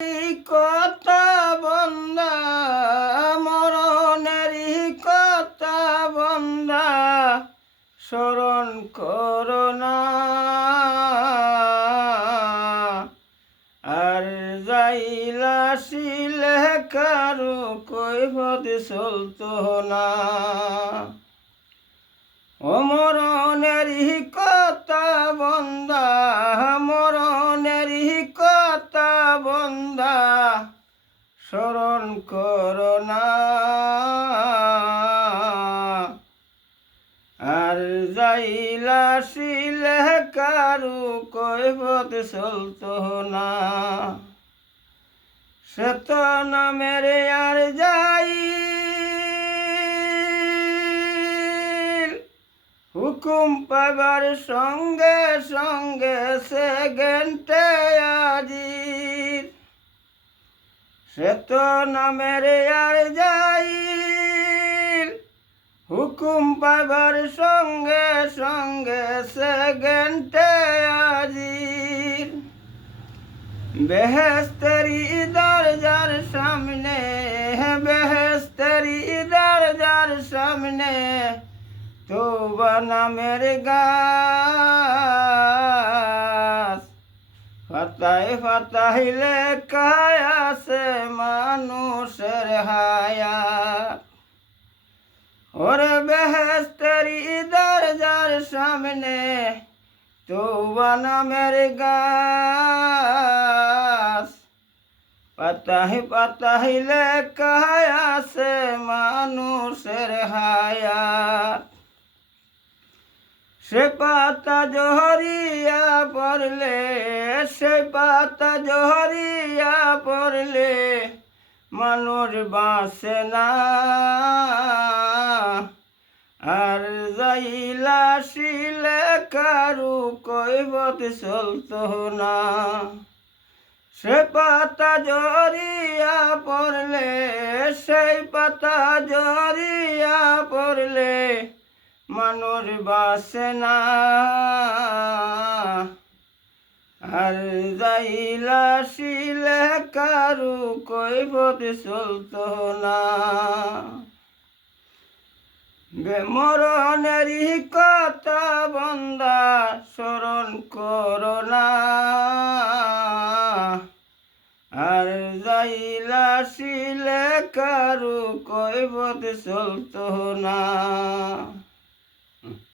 কথা বন্দা মরণেরই কথা বন্দা স্মরণ করোনা আর যাইলা শিলে কারু কৈফত চলতো না ও মরণেরই কথা বন্দা মরণেরই কথা বন্দা স্মরণ করোনা আর যাইলা শিলে কারু কৈফত চলতো না সে তো নামের আর যাই হুকুম পাবার সঙ্গে সঙ্গে সে গেন্টে আজির সে তো নামের আর যাই হুকুম পাবার সঙ্গে সঙ্গে সে গেন্টে আজির বেহেস্তেরি দরজার সামনে বেহেস্তেরি দরজার সামনে তোবা নামের গাছ ফাতায় ফাতায় লেখায় আছে মানুষের হায়াত ওরে বেহেস্তেরি দরজার সামনে তোবা নামের গাছ পাতায় পাতায় লেখায় আছে মানুষের হায়াত সে পাতা জহরিয়া পড়লে সে পাতা জহরিয়া পড়লে মানুষ বাঁচে না আর যাইলা শিলে কারু কৈফত চলতো না সে পাতা জহরিয়া পড়লে সেই পাতা জহরিয়া পড়লে মানুষ বাঁচে না আর যাইলা শিলে কারু কৈফত চলতো না মরণেরই কথা বন্দা স্মরণ করোনা আর যাইলা শিলে কারু কৈফত চলতো না।